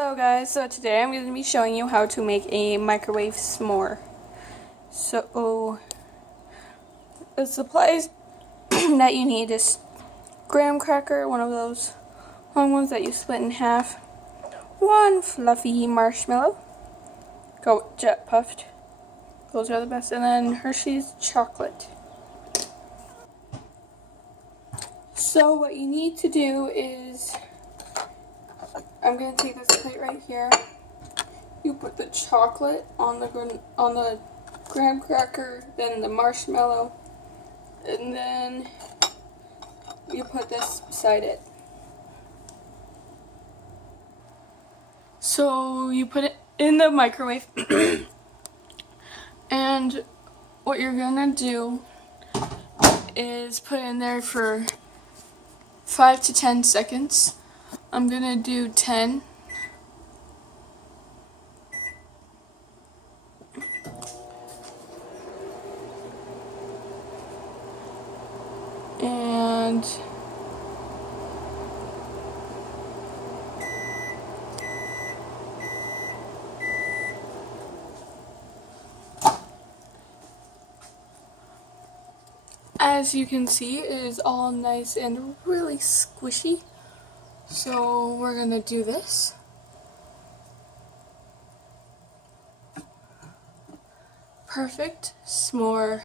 Hello guys, so today I'm going to be showing you how to make a microwave s'more. So, the supplies that you need is graham cracker, one of those long ones that you split in half, one fluffy marshmallow, goat jet puffed, those are the best, and then Hershey's chocolate. So what you need to do is, I'm going to take this plate right here. You put the chocolate on the graham cracker, then the marshmallow, and then you put this beside it. So you put it in the microwave, and what you're gonna do is put it in there for 5 to 10 seconds. I'm gonna do 10. And as you can see, it is all nice and really squishy. So we're gonna do this. Perfect s'more